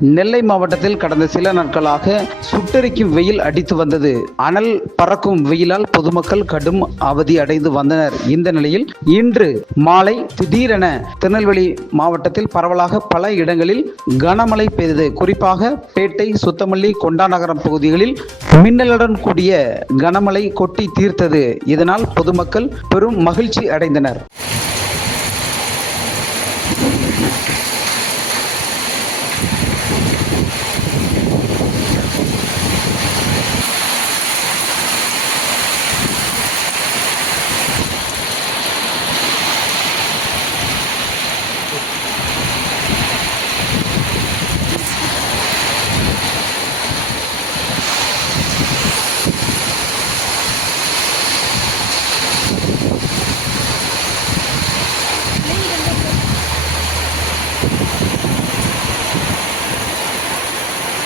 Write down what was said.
நெல்லை மாவட்டத்தில் கடந்த சில நாட்களாக சுட்டெரிக்கும் வெயில் அடித்து வந்தது. அனல் பறக்கும் வெயிலால் பொதுமக்கள் கடும் அவதி அடைந்து வந்தனர். இந்த நிலையில் இன்று மாலை திடீரென திருநெல்வேலி மாவட்டத்தில் பரவலாக பல இடங்களில் கனமழை பெய்தது. குறிப்பாக பேட்டை, சுத்தமல்லி, கொண்டாநகரம் பகுதிகளில் மின்னலுடன் கூடிய கனமழை கொட்டி தீர்த்தது. இதனால் பொதுமக்கள் பெரும் மகிழ்ச்சி அடைந்தனர்.